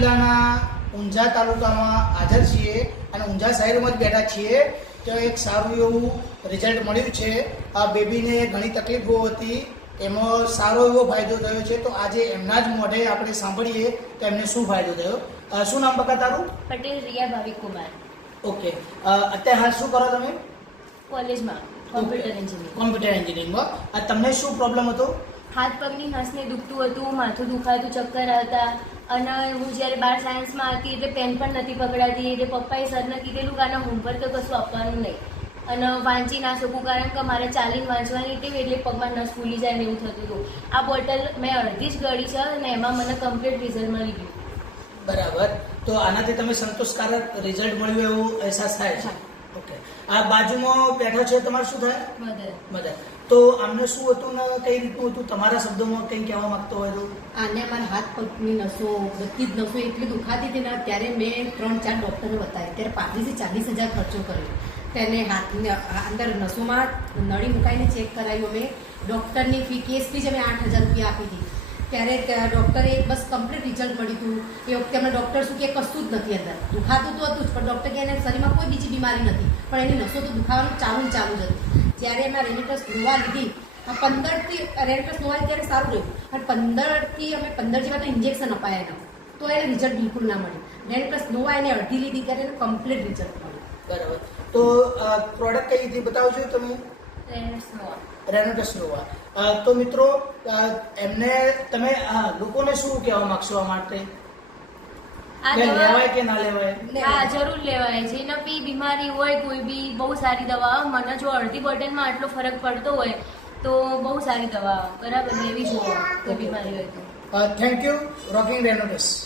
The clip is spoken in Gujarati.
જિલ્લાના ઊંઝા તાલુકામાં હાજર છીએ અને ઊંઝા શહેરમાં જ બેઠા છીએ તો એક સારું એવું રિઝલ્ટ મળ્યું છે. આ બેબીને ઘણી તકલીફો હતી, એમાં સારો એવો ફાયદો થયો છે. તો આજે એમના જ મોઢે આપણે સાંભળીએ તો એમને શું ફાયદો થયો. શું નામ બકા તારું? પટેલ રિયા ભાવિક કુમાર. ઓકે, અત્યારે હાલ શું કરો તમે? કોલેજમાં કોમ્પ્યુટર એન્જિનિયરિંગમાં. તમને શું પ્રોબ્લેમ હતો? હાથ પગની નસને દુખતું હતું, માથું દુખાતું, ચક્કર હતા. અને હું જ્યારે 12 સાયન્સમાં હતી એટલે પેન પણ નથી પકડાતી. એટલે પપ્પાએ સરને કીધેલું કે આના હોમવર્ક તો કશું આપવાનું નહીં અને વાંચી ના શકું, કારણ કે મારે ચાલીને વાંચવાની ટેવ એટલે પગમાં નસ ફૂલી જાય ને એવું થતું હતું. આ બોટલ મેં અડધી જ ગળી છે અને એમાં મને કમ્પ્લીટ રિઝલ્ટ મળી ગયું. બરાબર, તો આનાથી તમે સંતોષકારક રિઝલ્ટ મળ્યું એવો અહેસાસ થાય છે? ઓકે, આ બાજુમાં બેઠો છે તમારે શું થાય? મદદ. તો આમને શું હતું ને કઈ રીતનું હતું, તમારા શબ્દોમાં કંઈ કહેવા માંગતો હોય તો? આને મારા હાથ પગની નસો, બધી જ નસો એટલી દુખાતી હતી ને ત્યારે મેં 3-4 ડૉક્ટરને બતાવી. ત્યારે 35,000 થી 40,000 ખર્ચો કર્યો. તેને હાથની અંદર નસોમાં નળી મુકાઈને ચેક કરાવ્યું અમે. ડૉક્ટરની ફી, કેસ ફી જ અમે 8,000 રૂપિયા આપી હતી. ત્યારે ડૉક્ટરે બસ કમ્પ્લીટ રિઝલ્ટ મળ્યું હતું. એ વખતે અમને ડૉક્ટર શું કે કશું જ નથી, અંદર દુખાતું તો હતું જ પણ ડૉક્ટર કે એને શરીરમાં કોઈ બીજી બીમારી નથી, પણ એની નસો તો દુખાવાનું ચાલુ જ હતું. જ્યારે એમાં રેનિટસ નોવા લીધી, 15થી રેનિટસ નોવા ત્યારે સારું રહ્યું અને 15 જેવા તો ઇન્જેક્શન અપાયા એના, તો એને રિઝલ્ટ બિલકુલ ના મળ્યું. રેનિટસ નોવા એને અડધી લીધી ત્યારે એને કમ્પ્લીટ રિઝલ્ટ મળ્યું. બરાબર, તો પ્રોડક્ટ કઈ રીતે બતાવજો તમે? રેનિટસ નોવા. તો મિત્રો એમને તમે લોકોને શું કહેવા માંગશો આ માટે? આ લેવાય કે ના લેવાય? હા, જરૂર લેવાય. જેને બી બીમારી હોય કોઈ બી, બહુ સારી દવા. મને જો અડધી બોટલમાં આટલો ફરક પડતો હોય તો બહુ સારી દવા બરાબર લેવી જોઈએ કોઈ બીમારી હોય તો. Thank you rocking રેનિટસ.